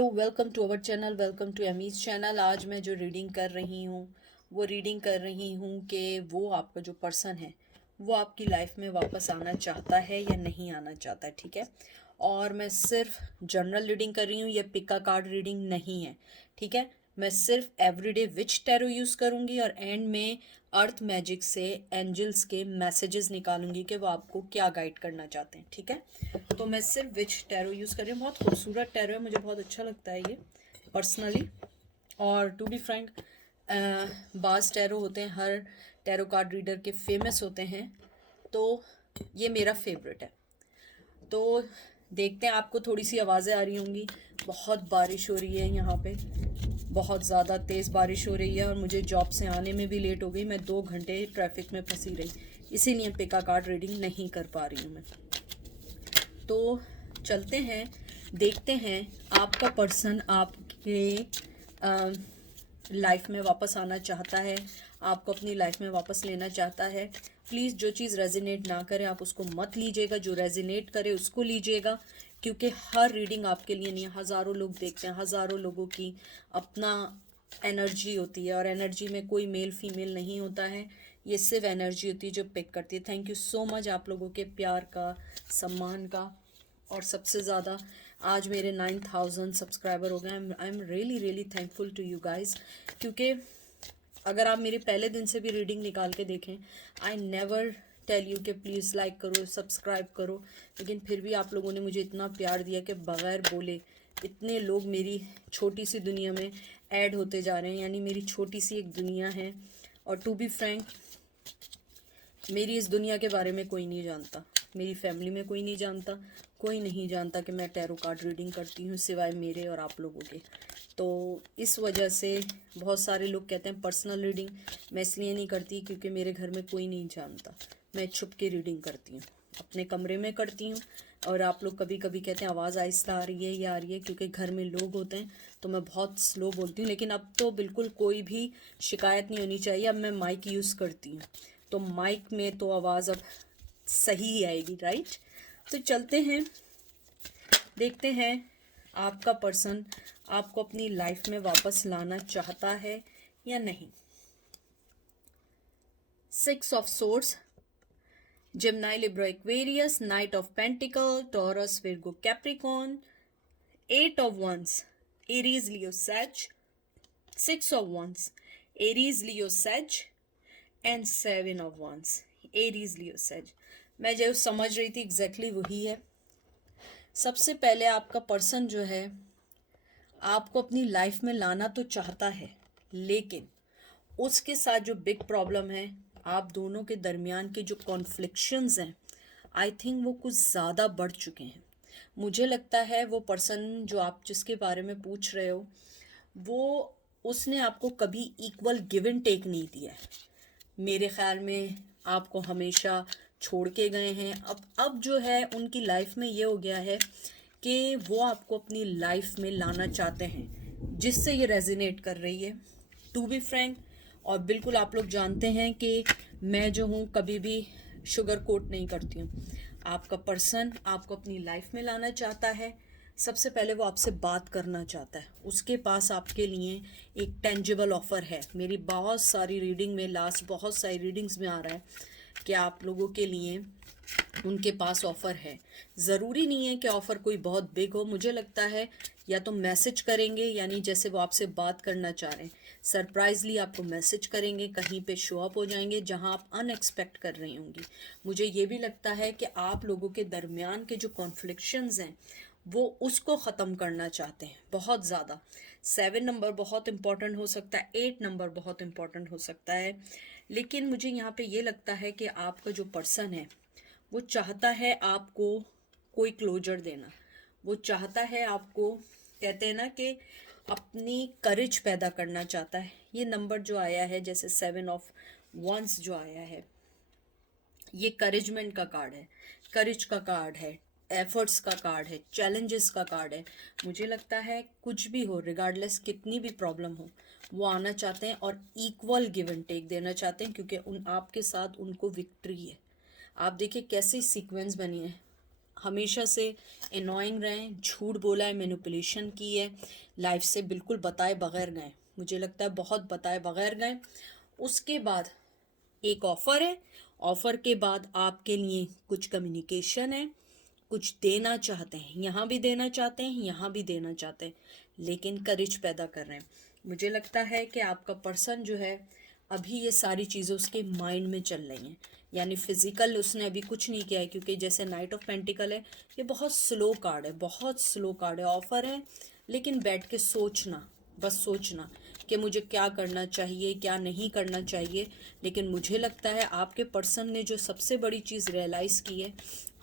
Hello, welcome to our channel, welcome to Amy's channel. आज मैं जो रीडिंग कर रही हूँ वो रीडिंग कर रही हूँ कि वो आपका जो पर्सन है वो आपकी लाइफ में वापस आना चाहता है या नहीं आना चाहता है, ठीक है। और मैं सिर्फ जनरल रीडिंग कर रही हूँ, ये पिका कार्ड रीडिंग नहीं है, ठीक है। मैं सिर्फ एवरीडे विच टैरो यूज़ करूँगी और एंड में अर्थ मैजिक से एंजल्स के मैसेजेस निकालूंगी कि वो आपको क्या गाइड करना चाहते हैं, ठीक है। तो मैं सिर्फ विच टैरो यूज़ कर रही हूँ। बहुत खूबसूरत टैरो है, मुझे बहुत अच्छा लगता है ये पर्सनली। और टू बी फ्रैंक, बास टैरो होते हैं, हर टैरो कार्ड रीडर के फेमस होते हैं, तो ये मेरा फेवरेट है। तो देखते हैं, आपको थोड़ी सी आवाज़ें आ रही होंगी। बहुत बारिश हो रही है यहाँ पे, बहुत ज़्यादा तेज़ बारिश हो रही है और मुझे जॉब से आने में भी लेट हो गई। मैं 2 घंटे ट्रैफिक में फंसी रही, इसीलिए पिका कार्ड रीडिंग नहीं कर पा रही हूँ मैं। तो चलते हैं, देखते हैं आपका पर्सन आपके लाइफ में वापस आना चाहता है, आपको अपनी लाइफ में वापस लेना चाहता है। प्लीज़ जो चीज़ रेजिनेट ना करे आप उसको मत लीजिएगा, जो रेजिनेट करे उसको लीजिएगा, क्योंकि हर रीडिंग आपके लिए नहीं है। हज़ारों लोग देखते हैं, हज़ारों लोगों की अपना एनर्जी होती है और एनर्जी में कोई मेल फीमेल नहीं होता है, ये सिर्फ एनर्जी होती है जो पिक करती है। थैंक यू सो मच आप लोगों के प्यार का, सम्मान का। और सबसे ज़्यादा आज मेरे 9000 सब्सक्राइबर हो गए। I am really really thankful to you guys, क्योंकि अगर आप मेरे पहले दिन से भी रीडिंग निकाल के देखें, आई नेवर टेल यू कि प्लीज़ लाइक करो, सब्सक्राइब करो, लेकिन फिर भी आप लोगों ने मुझे इतना प्यार दिया कि बग़ैर बोले इतने लोग मेरी छोटी सी दुनिया में ऐड होते जा रहे हैं। यानी मेरी छोटी सी एक दुनिया है। और टू बी फ्रैंक, मेरी इस दुनिया के बारे में कोई नहीं जानता, मेरी फैमिली में कोई नहीं जानता, कोई नहीं जानता कि मैं टैरो कार्ड रीडिंग करती हूँ सिवाय मेरे और आप लोगों के। तो इस वजह से बहुत सारे लोग कहते हैं पर्सनल रीडिंग, मैं इसलिए नहीं करती क्योंकि मेरे घर में कोई नहीं जानता। मैं छुप के रीडिंग करती हूँ, अपने कमरे में करती हूँ। और आप लोग कभी कभी कहते हैं आवाज़ आहिस्ता आ रही है या आ रही है, क्योंकि घर में लोग होते हैं तो मैं बहुत स्लो बोलती हूँ। लेकिन अब तो बिल्कुल कोई भी शिकायत नहीं होनी चाहिए, अब मैं माइक यूज़ करती हूँ तो माइक में तो आवाज़ अब सही ही आएगी, राइट। तो चलते हैं, देखते हैं आपका पर्सन आपको अपनी लाइफ में वापस लाना चाहता है या नहीं। 6 of swords, Gemini, Libra, Aquarius, Knight of Pentacle, Taurus, Virgo, Capricorn, 8 of Wands, Aries, Leo, Sag, 6 of Wands, Aries, Leo, Sag, and 7 of wands, Aries, Leo, says. मैं जो समझ रही थी एग्जैक्टली वही है। सबसे पहले आपका पर्सन जो है आपको अपनी लाइफ में लाना तो चाहता है, लेकिन उसके साथ जो बिग प्रॉब्लम है, आप दोनों के दरमियान के जो कॉन्फ्लिक्शंस हैं, आई थिंक वो कुछ ज़्यादा बढ़ चुके हैं। मुझे लगता है वो पर्सन जो आप जिसके बारे में पूछ रहे हो, वो उसने आपको कभी इक्वल गिव एंड टेक नहीं दिया है। मेरे ख्याल में आपको हमेशा छोड़ के गए हैं। अब जो है उनकी लाइफ में ये हो गया है कि वो आपको अपनी लाइफ में लाना चाहते हैं, जिससे ये रेजिनेट कर रही है, टू बी फ्रैंक। और बिल्कुल आप लोग जानते हैं कि मैं जो हूँ कभी भी शुगर कोट नहीं करती हूँ। आपका पर्सन आपको अपनी लाइफ में लाना चाहता है। सबसे पहले वो आपसे बात करना चाहता है, उसके पास आपके लिए एक टेंजिबल ऑफ़र है। मेरी बहुत सारी रीडिंग में, लास्ट बहुत सारी रीडिंग्स में आ रहा है कि आप लोगों के लिए उनके पास ऑफ़र है। ज़रूरी नहीं है कि ऑफ़र कोई बहुत बिग हो, मुझे लगता है या तो मैसेज करेंगे, यानी जैसे वो आपसे बात करना चाह रहे हैं, सरप्राइजली आपको मैसेज करेंगे, कहीं पे शो अप हो जाएंगे जहां आप अनएक्सपेक्ट कर रही होंगी। मुझे ये भी लगता है कि आप लोगों के दरमियान के जो कॉन्फ्लिक्शंस हैं वो उसको ख़त्म करना चाहते हैं बहुत ज़्यादा। 7 नंबर बहुत इंपॉर्टेंट हो सकता है, 8 नंबर बहुत इंपॉर्टेंट हो सकता है। लेकिन मुझे यहाँ पे ये लगता है कि आपका जो पर्सन है वो चाहता है आपको कोई क्लोजर देना, वो चाहता है आपको, कहते हैं ना कि अपनी करेज पैदा करना चाहता है। ये नंबर जो आया है, जैसे 7 ऑफ वंस जो आया है, ये करेजमेंट का कार्ड है, करेज का कार्ड है, एफर्ट्स का कार्ड है, चैलेंजेस का कार्ड है। मुझे लगता है कुछ भी हो, रिगार्डलेस कितनी भी प्रॉब्लम हो, वो आना चाहते हैं और इक्वल गिव एंड टेक देना चाहते हैं, क्योंकि उन आपके साथ उनको विक्ट्री है। आप देखिए कैसी सीक्वेंस बनी है, हमेशा से एनोइंग रहे, झूठ बोला है, मैनिपुलेशन की है, लाइफ से बिल्कुल बताए बगैर गए, मुझे लगता है बहुत बताए बगैर गए। उसके बाद एक ऑफ़र है, ऑफ़र के बाद आपके लिए कुछ कम्युनिकेशन है, कुछ देना चाहते हैं, यहाँ भी देना चाहते हैं, यहाँ भी देना चाहते हैं, लेकिन करेज पैदा कर रहे हैं। मुझे लगता है कि आपका पर्सन जो है अभी ये सारी चीज़ें उसके माइंड में चल रही हैं, यानी फिज़िकल उसने अभी कुछ नहीं किया है, क्योंकि जैसे नाइट ऑफ पेंटिकल है, ये बहुत स्लो कार्ड है, बहुत स्लो कार्ड है। ऑफ़र है, लेकिन बैठ के सोचना, बस सोचना कि मुझे क्या करना चाहिए, क्या नहीं करना चाहिए। लेकिन मुझे लगता है आपके पर्सन ने जो सबसे बड़ी चीज़ रियलाइज़ की है,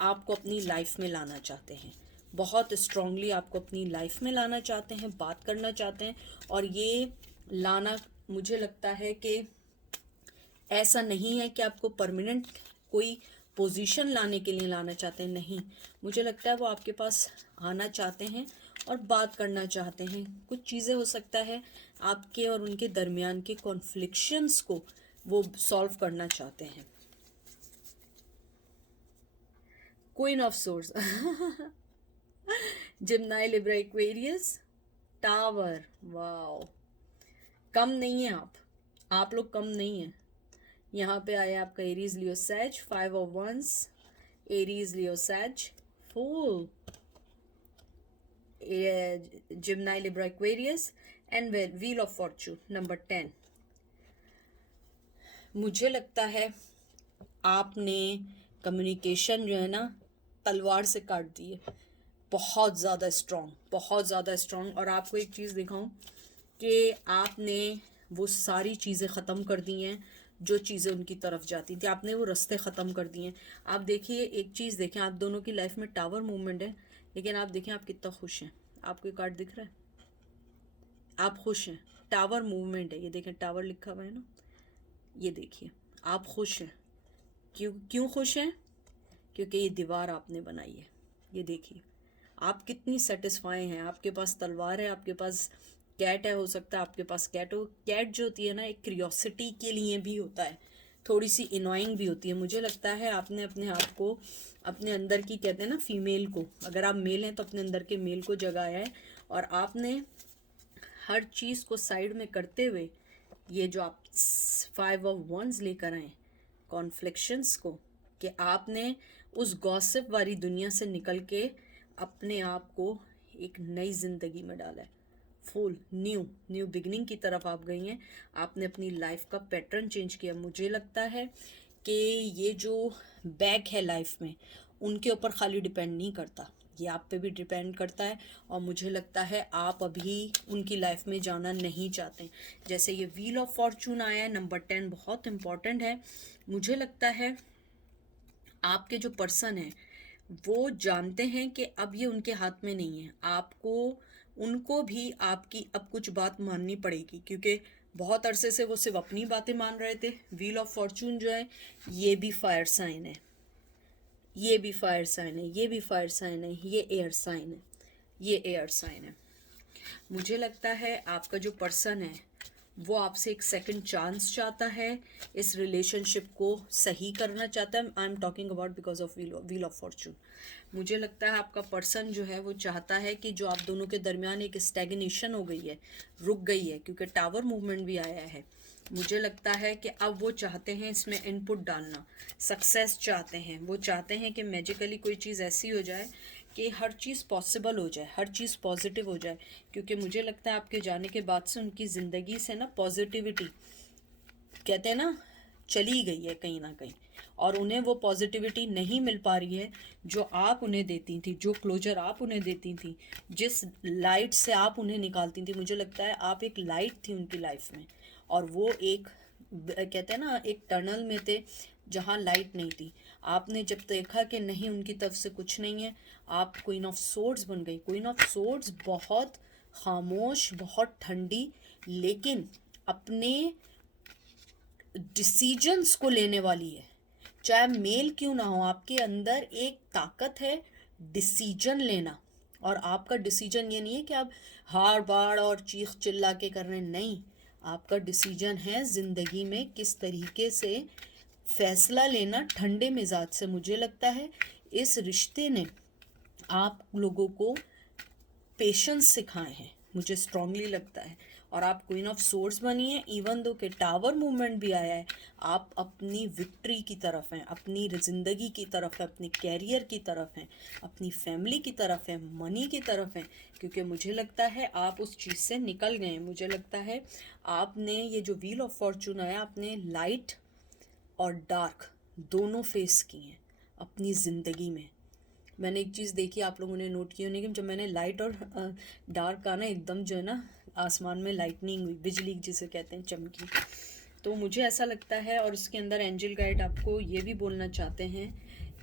आपको अपनी लाइफ में लाना चाहते हैं, बहुत स्ट्रांगली आपको अपनी लाइफ में लाना चाहते हैं, बात करना चाहते हैं। और ये लाना, मुझे लगता है कि ऐसा नहीं है कि आपको परमानेंट कोई पोजीशन लाने के लिए लाना चाहते हैं, नहीं, मुझे लगता है वो आपके पास आना चाहते हैं और बात करना चाहते हैं। कुछ चीज़ें हो सकता है आपके और उनके दरमियान के कॉन्फ्लिक्शंस को वो सॉल्व करना चाहते हैं। Queen of swords Gemini, Libra, Aquarius, tower, wow, कम नहीं है आप लोग कम नहीं है। यहाँ पे आया आपका एरीज, लियो, सैज, 5 of once, Aries, Leo, sage, fool, Gemini, Libra, Aquarius and wheel of fortune, number 10। मुझे लगता है आपने कम्युनिकेशन जो है ना तलवार से काट दी है, बहुत ज़्यादा स्ट्रॉन्ग, बहुत ज़्यादा स्ट्रॉन्ग। और आपको एक चीज़ दिखाऊं कि आपने वो सारी चीज़ें ख़त्म कर दी हैं जो चीज़ें उनकी तरफ जाती थी, आपने वो रास्ते ख़त्म कर दिए हैं। आप देखिए, एक चीज़ देखें, आप दोनों की लाइफ में टावर मूवमेंट है, लेकिन आप देखें आप कितना खुश हैं। आपको कार्ड दिख रहा है, आप खुश हैं, टावर मूवमेंट है, ये देखें टावर लिखा हुआ है ना, ये देखिए आप खुश हैं। क्यों क्यों खुश हैं? क्योंकि ये दीवार आपने बनाई है। ये देखिए आप कितनी सेटिस्फाई हैं। आपके पास तलवार है, आपके पास कैट है, हो सकता है आपके पास कैट हो। कैट जो होती है ना, एक क्यूरियोसिटी के लिए भी होता है, थोड़ी सी इनोइंग भी होती है। मुझे लगता है आपने अपने आप को, अपने अंदर की, कहते हैं ना फीमेल को, अगर आप मेल हैं तो अपने अंदर के मेल को जगाया है, और आपने हर चीज़ को साइड में करते हुए ये जो आप 5 ऑफ वंस लेकर आए कॉन्फ्लिक्शंस को, कि आपने उस गॉसिप वाली दुनिया से निकल के अपने आप को एक नई ज़िंदगी में डाला है। फुल न्यू बिगनिंग की तरफ आप गई हैं। आपने अपनी लाइफ का पैटर्न चेंज किया। मुझे लगता है कि ये जो बैग है लाइफ में, उनके ऊपर खाली डिपेंड नहीं करता, ये आप पे भी डिपेंड करता है। और मुझे लगता है आप अभी उनकी लाइफ में जाना नहीं चाहते। जैसे ये व्हील ऑफ फॉर्चून आया है, नंबर 10 बहुत इम्पॉर्टेंट है। मुझे लगता है आपके जो पर्सन है वो जानते हैं कि अब ये उनके हाथ में नहीं है। आपको, उनको भी आपकी अब कुछ बात माननी पड़ेगी, क्योंकि बहुत अरसे से वो सिर्फ अपनी बातें मान रहे थे। व्हील ऑफ फॉर्चून जो है, ये भी फायर साइन है, ये भी फायर साइन है, ये भी फायर साइन है, ये एयर साइन है, ये एयर साइन है। मुझे लगता है आपका जो पर्सन है वो आपसे एक सेकंड चांस चाहता है, इस रिलेशनशिप को सही करना चाहता है। I am talking about because of wheel of Fortune. मुझे लगता है आपका पर्सन जो है वो चाहता है कि जो आप दोनों के दरमियान एक स्टैग्नेशन हो गई है, रुक गई है, क्योंकि टावर मूवमेंट भी आया है। मुझे लगता है कि अब वो चाहते हैं इसमें इनपुट डालना, सक्सेस चाहते हैं। वो चाहते हैं कि मैजिकली कोई चीज़ ऐसी हो जाए कि हर चीज़ पॉसिबल हो जाए, हर चीज़ पॉजिटिव हो जाए। क्योंकि मुझे लगता है आपके जाने के बाद से उनकी ज़िंदगी से ना पॉजिटिविटी, कहते हैं ना, चली गई है कहीं ना कहीं, और उन्हें वो पॉजिटिविटी नहीं मिल पा रही है जो आप उन्हें देती थी, जो क्लोजर आप उन्हें देती थी, जिस लाइट से आप उन्हें निकालती थी। मुझे लगता है आप एक लाइट थी उनकी लाइफ में, और वो एक, कहते हैं ना, एक टनल में थे जहाँ लाइट नहीं थी। आपने जब देखा कि नहीं उनकी तरफ से कुछ नहीं है, आप क्वीन ऑफ सोर्ड्स बन गई। क्वीन ऑफ सोर्ड्स बहुत खामोश, बहुत ठंडी, लेकिन अपने डिसीजंस को लेने वाली है। चाहे मेल क्यों ना हो, आपके अंदर एक ताकत है डिसीजन लेना। और आपका डिसीजन ये नहीं है कि आप हार बार और चीख चिल्ला के कर रहे हैं, नहीं, आपका डिसीजन है ज़िंदगी में किस तरीके से फैसला लेना ठंडे मिजाज से। मुझे लगता है इस रिश्ते ने आप लोगों को पेशेंस सिखाए हैं, मुझे स्ट्रांगली लगता है। और आप क्वीन ऑफ सोर्ड्स बनी है, इवन दो के टावर मूवमेंट भी आया है, आप अपनी विक्ट्री की तरफ हैं, अपनी ज़िंदगी की तरफ है, अपने कैरियर की तरफ हैं, अपनी फैमिली की तरफ है, मनी की तरफ हैं। क्योंकि मुझे लगता है आप उस चीज़ से निकल गए हैं। मुझे लगता है आपने ये जो व्हील ऑफ फॉर्चून आया, आपने लाइट और डार्क दोनों फेस किए हैं अपनी ज़िंदगी में। मैंने एक चीज़ देखी, आप लोगों ने नोट की होनी कि जब मैंने लाइट और डार्क का ना एकदम जो है ना आसमान में लाइटनिंग हुई, बिजली जिसे कहते हैं चमकी, तो मुझे ऐसा लगता है। और इसके अंदर एंजल गाइड आपको ये भी बोलना चाहते हैं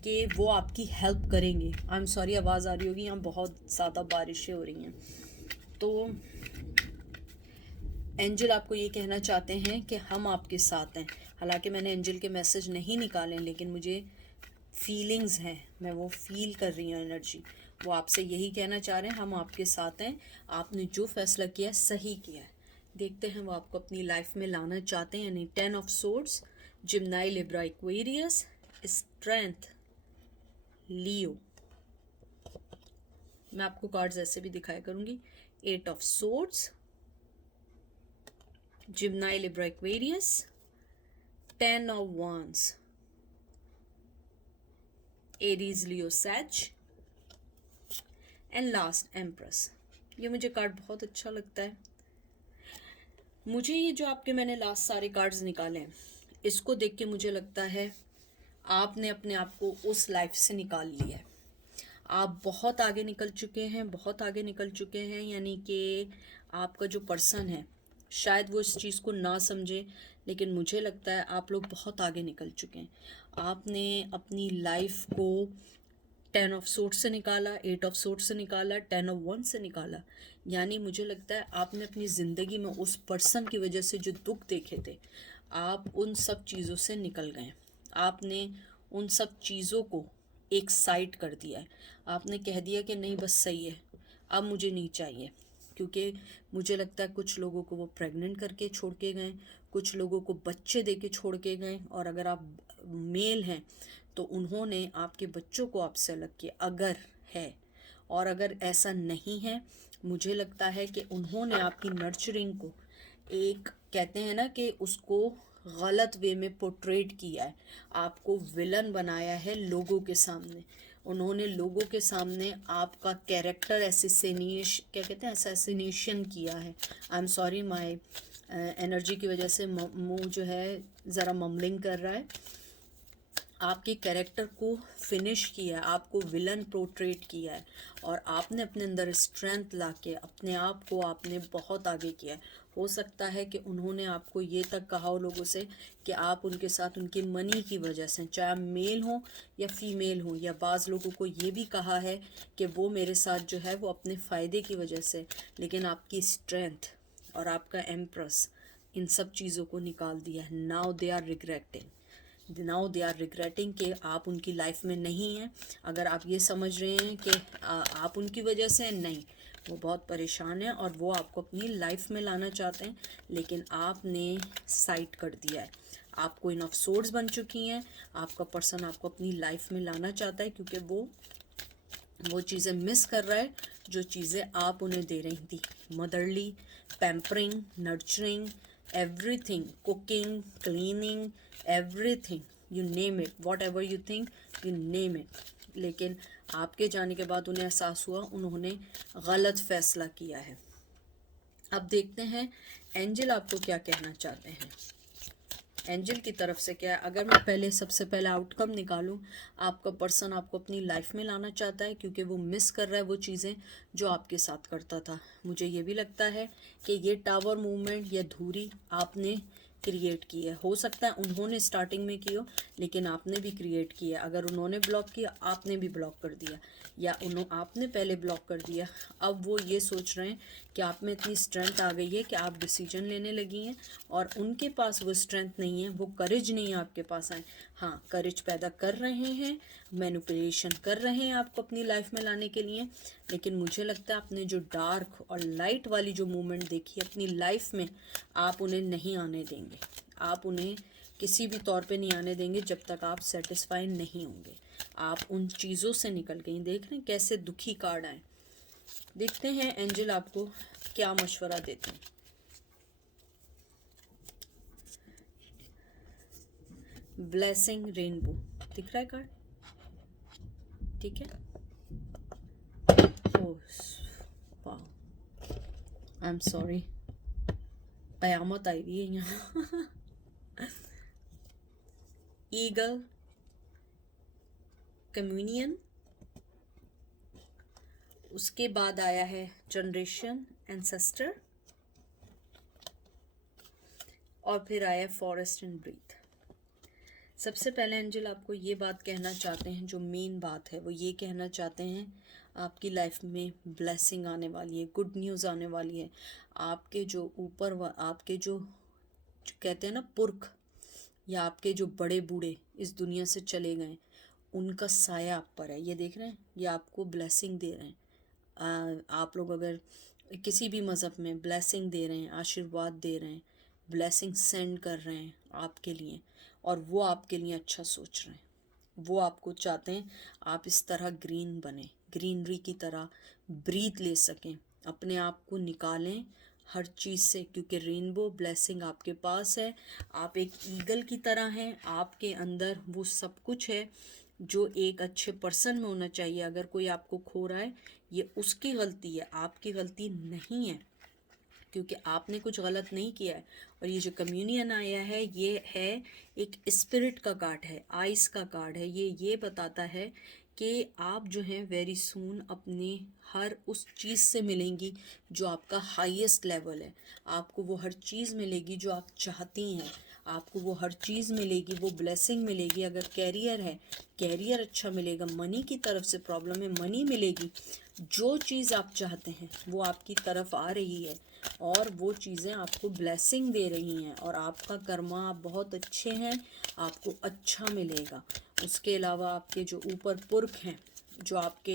कि वो आपकी हेल्प करेंगे। आई एम सॉरी, आवाज़ आ रही होगी, यहाँ बहुत ज़्यादा बारिशें हो रही हैं। तो एंजल आपको ये कहना चाहते हैं कि हम आपके साथ हैं। हालांकि मैंने एंजल के मैसेज नहीं निकाले, लेकिन मुझे फीलिंग्स हैं, मैं वो फील कर रही हूँ एनर्जी। वो आपसे यही कहना चाह रहे हैं, हम आपके साथ हैं, आपने जो फैसला किया है सही किया है। देखते हैं वो आपको अपनी लाइफ में लाना चाहते हैं या नहीं। 10 of swords, Gemini, Libra, Aquarius, strength, Leo. मैं आपको कार्ड्स ऐसे भी दिखाया करूँगी। 8 of swords, Gemini, Libra, Aquarius, 10 of wands, Aries, Leo, sage, and last empress. ये मुझे कार्ड बहुत अच्छा लगता है। मुझे ये जो आपके मैंने लास्ट सारे कार्ड्स निकाले हैं, इसको देख के मुझे लगता है आपने अपने आप को उस लाइफ से निकाल लिया है। आप बहुत आगे निकल चुके हैं, बहुत आगे निकल चुके हैं। यानी कि आपका जो पर्सन है, शायद वो इस चीज़ को ना समझे, लेकिन मुझे लगता है आप लोग बहुत आगे निकल चुके हैं। आपने अपनी लाइफ को 10 ऑफ सोर्ड्स से निकाला, 8 ऑफ सोर्ड्स से निकाला, 10 ऑफ wands से निकाला। यानी मुझे लगता है आपने अपनी ज़िंदगी में उस पर्सन की वजह से जो दुख देखे थे, आप उन सब चीज़ों से निकल गए। आपने उन सब चीज़ों को एक साइड कर दिया है। आपने कह दिया कि नहीं, बस सही है, अब मुझे नहीं चाहिए। क्योंकि मुझे लगता है कुछ लोगों को वो प्रेग्नेंट करके छोड़ के गए, कुछ लोगों को बच्चे दे के छोड़ के गए, और अगर आप मेल हैं तो उन्होंने आपके बच्चों को आपसे अलग किया, अगर है। और अगर ऐसा नहीं है, मुझे लगता है कि उन्होंने आपकी नर्चरिंग को एक, कहते हैं ना कि उसको गलत वे में पोर्ट्रेट किया है, आपको विलन बनाया है लोगों के सामने। उन्होंने लोगों के सामने आपका कैरेक्टर क्या कहते हैं, असैसिनेशन किया है। I am sorry, my energy की वजह से मुंह जो है ज़रा मम्बलिंग कर रहा है। आपके कैरेक्टर को फिनिश किया है, आपको विलन पोर्ट्रेट किया है, और आपने अपने अंदर स्ट्रेंथ लाके अपने आप को आपने बहुत आगे किया है। हो सकता है कि उन्होंने आपको ये तक कहा हो लोगों से कि आप उनके साथ उनके मनी की वजह से, चाहे आप मेल हो या फीमेल हो, या बाज़ लोगों को ये भी कहा है कि वो मेरे साथ जो है वो अपने फ़ायदे की वजह से, लेकिन आपकी स्ट्रेंथ और आपका एम्प्रेस इन सब चीज़ों को निकाल दिया है। नाउ दे आर रिग्रेटिंग कि आप उनकी लाइफ में नहीं हैं। अगर आप ये समझ रहे हैं कि आप उनकी वजह से नहीं, वो बहुत परेशान हैं और वो आपको अपनी लाइफ में लाना चाहते हैं, लेकिन आपने साइड कर दिया है। आप क्वीन ऑफ सोर्ड्स बन चुकी हैं। आपका पर्सन आपको अपनी लाइफ में लाना चाहता है, क्योंकि वो चीज़ें मिस कर रहा है जो चीज़ें आप उन्हें दे रही थी। Motherly, pampering, nurturing, everything, cooking, cleaning, everything, you name it, what ever you think, you name it. लेकिन आपके जाने के बाद उन्हें एहसास हुआ उन्होंने गलत फैसला किया है। अब देखते हैं एंजल आपको क्या कहना चाहते हैं। एंजल की तरफ से क्या है। अगर मैं सबसे पहले आउटकम निकालूं, आपका पर्सन आपको अपनी लाइफ में लाना चाहता है, क्योंकि वो मिस कर रहा है वो चीज़ें जो आपके साथ करता था। मुझे ये भी लगता है कि ये टावर मूवमेंट या धुरी आपने क्रिएट की है। हो सकता है उन्होंने स्टार्टिंग में की हो, लेकिन आपने भी क्रिएट किया। अगर उन्होंने ब्लॉक किया, आपने भी ब्लॉक कर दिया, या आपने पहले ब्लॉक कर दिया। अब वो ये सोच रहे हैं कि आप में इतनी स्ट्रेंथ आ गई है कि आप डिसीजन लेने लगी हैं, और उनके पास वो स्ट्रेंथ नहीं है, वो करेज नहीं है आपके पास आए। हाँ, करेज पैदा कर रहे हैं, मैनिपुलेशन कर रहे हैं आपको अपनी लाइफ में लाने के लिए, लेकिन मुझे लगता है आपने जो डार्क और लाइट वाली जो मूवमेंट देखी अपनी लाइफ में, आप उन्हें नहीं आने देंगे। आप उन्हें किसी भी तौर पे नहीं आने देंगे जब तक आप सेटिस्फाई नहीं होंगे। आप उन चीज़ों से निकल गई। देख रहे हैं कैसे दुखी कार्ड आए। देखते हैं एंजल आपको क्या मशवरा देते हैं। ब्लेसिंग रेनबो दिख रहा है कार्ड, ठीक है। ओह वाह, आई एम सॉरी, कयामत आई हुई है यहाँ। ईगल, कम्युनियन, उसके बाद आया है जनरेशन, एंसेस्टर, और फिर आया फॉरेस्ट एंड ब्रीथ। सबसे पहले एंजल आपको ये बात कहना चाहते हैं, जो मेन बात है वो ये कहना चाहते हैं, आपकी लाइफ में ब्लेसिंग आने वाली है, गुड न्यूज़ आने वाली है। आपके जो ऊपर आपके जो कहते हैं ना पुरख, या आपके जो बड़े बूढ़े इस दुनिया से चले गए, उनका साया आप पर है। ये देख रहे हैं, ये आपको ब्लेसिंग दे रहे हैं। आप लोग अगर किसी भी मज़हब में ब्लेसिंग दे रहे हैं, आशीर्वाद दे रहे हैं, ब्लेसिंग सेंड कर रहे हैं आपके लिए, और वो आपके लिए अच्छा सोच रहे हैं। वो आपको चाहते हैं आप इस तरह ग्रीन बने, ग्रीनरी की तरह ब्रीथ ले सकें, अपने आप को निकालें हर चीज़ से, क्योंकि रेनबो ब्लेसिंग आपके पास है। आप एक ईगल की तरह हैं, आपके अंदर वो सब कुछ है जो एक अच्छे पर्सन में होना चाहिए। अगर कोई आपको खो रहा है, ये उसकी गलती है, आपकी गलती नहीं है, क्योंकि आपने कुछ गलत नहीं किया है। और ये जो कम्युनियन आया है, ये है एक स्पिरिट का कार्ड है, आइस का कार्ड है। ये बताता है कि आप जो हैं वेरी सून अपने हर उस चीज़ से मिलेंगी जो आपका हाईएस्ट लेवल है। आपको वो हर चीज़ मिलेगी जो आप चाहती हैं, आपको वो हर चीज़ मिलेगी, वो ब्लेसिंग मिलेगी। अगर कैरियर है, कैरियर अच्छा मिलेगा। मनी की तरफ से प्रॉब्लम है, मनी मिलेगी। जो चीज़ आप चाहते हैं वो आपकी तरफ आ रही है, और वो चीज़ें आपको ब्लेसिंग दे रही हैं, और आपका कर्मा, आप बहुत अच्छे हैं, आपको अच्छा मिलेगा। उसके अलावा आपके जो ऊपर पुरख हैं, जो आपके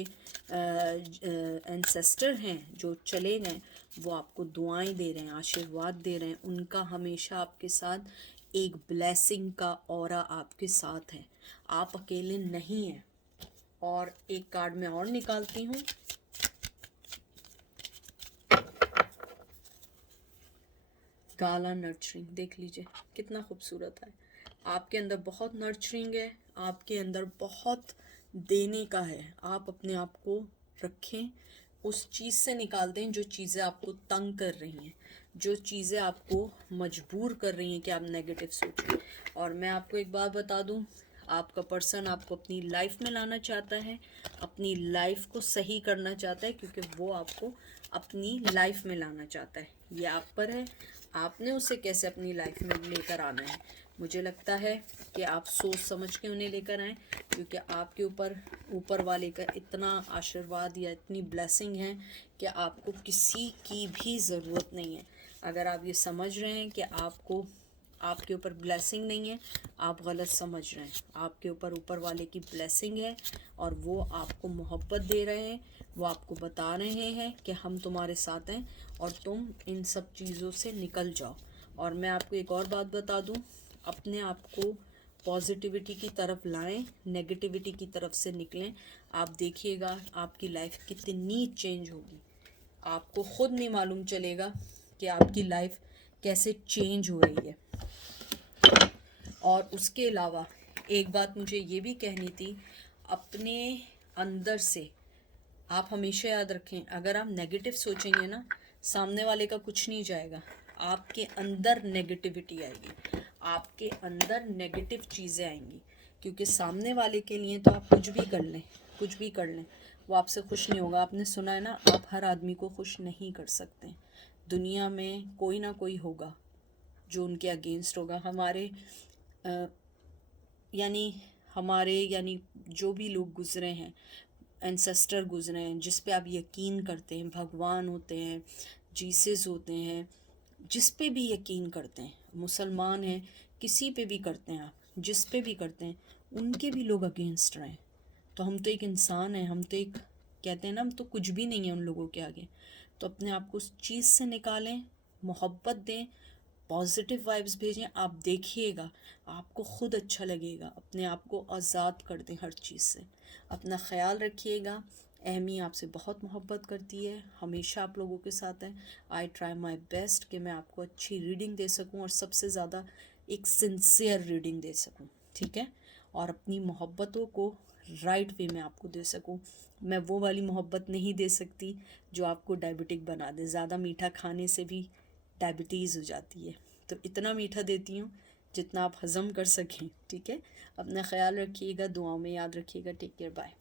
एंसेस्टर हैं जो चले गए, वो आपको दुआएं दे रहे हैं, आशीर्वाद दे रहे हैं। उनका हमेशा आपके साथ एक ब्लेसिंग का ऑरा आपके साथ है, आप अकेले नहीं हैं। और एक कार्ड मैं और निकालती हूँ। काला नर्चरिंग, देख लीजिए कितना खूबसूरत है। आपके अंदर बहुत नर्चरिंग है, आपके अंदर बहुत देने का है। आप अपने आप को रखें, उस चीज़ से निकाल दें जो चीज़ें आपको तंग कर रही हैं, जो चीज़ें आपको मजबूर कर रही हैं कि आप नेगेटिव सोचें। और मैं आपको एक बात बता दूं, आपका पर्सन आपको अपनी लाइफ में लाना चाहता है, अपनी लाइफ को सही करना चाहता है, क्योंकि वो आपको अपनी लाइफ में लाना चाहता है। ये आप पर है, आपने उसे कैसे अपनी लाइफ में लेकर आना है। मुझे लगता है कि आप सोच समझ के उन्हें लेकर आएँ, क्योंकि आपके ऊपर वाले का इतना आशीर्वाद या इतनी ब्लेसिंग है कि आपको किसी की भी ज़रूरत नहीं है। अगर आप ये समझ रहे हैं कि आपके ऊपर ब्लेसिंग नहीं है, आप गलत समझ रहे हैं। आपके ऊपर वाले की ब्लेसिंग है, और वो आपको मोहब्बत दे रहे हैं। वो आपको बता रहे हैं कि हम तुम्हारे साथ हैं, और तुम इन सब चीज़ों से निकल जाओ। और मैं आपको एक और बात बता दूं, अपने आप को पॉजिटिविटी की तरफ लाएं, नेगेटिविटी की तरफ से निकलें। आप देखिएगा आपकी लाइफ कितनी चेंज होगी, आपको खुद नहीं मालूम चलेगा कि आपकी लाइफ कैसे चेंज हो रही है। और उसके अलावा एक बात मुझे ये भी कहनी थी, अपने अंदर से आप हमेशा याद रखें, अगर आप नेगेटिव सोचेंगे ना, सामने वाले का कुछ नहीं जाएगा, आपके अंदर नेगेटिविटी आएगी, आपके अंदर नेगेटिव चीज़ें आएंगी। क्योंकि सामने वाले के लिए तो आप कुछ भी कर लें, कुछ भी कर लें, वो आपसे खुश नहीं होगा। आपने सुना है ना, आप हर आदमी को खुश नहीं कर सकते। दुनिया में कोई ना कोई होगा जो उनके अगेंस्ट होगा। यानी जो भी लोग गुजरे हैं, एंसेस्टर गुजरे हैं, जिस पे आप यकीन करते हैं, भगवान होते हैं, जीसस होते हैं, जिस पे भी यकीन करते हैं, मुसलमान हैं, किसी पे भी करते हैं, आप जिस पे भी करते हैं, उनके भी लोग अगेंस्ट रहे। तो हम तो एक इंसान हैं, हम तो एक कहते हैं ना, हम तो कुछ भी नहीं है उन लोगों के आगे। तो अपने आप को उस चीज़ से निकालें, मोहब्बत दें, पॉजिटिव वाइब्स भेजें। आप देखिएगा, आपको खुद अच्छा लगेगा। अपने आप को आज़ाद कर दें हर चीज़ से। अपना ख्याल रखिएगा। अहमी आपसे बहुत मोहब्बत करती है, हमेशा आप लोगों के साथ है। आई ट्राई माई बेस्ट कि मैं आपको अच्छी रीडिंग दे सकूं और सबसे ज़्यादा एक सिंसियर रीडिंग दे सकूं, ठीक है। और अपनी मोहब्बतों को राइट वे में आपको दे सकूं। मैं वो वाली मोहब्बत नहीं दे सकती जो आपको डायबिटिक बना दे। ज़्यादा मीठा खाने से भी डायबिटीज़ हो जाती है। तो इतना मीठा देती हूँ जितना आप हज़म कर सकें, ठीक है। अपना ख्याल रखिएगा, दुआओं में याद रखिएगा। Take care, bye.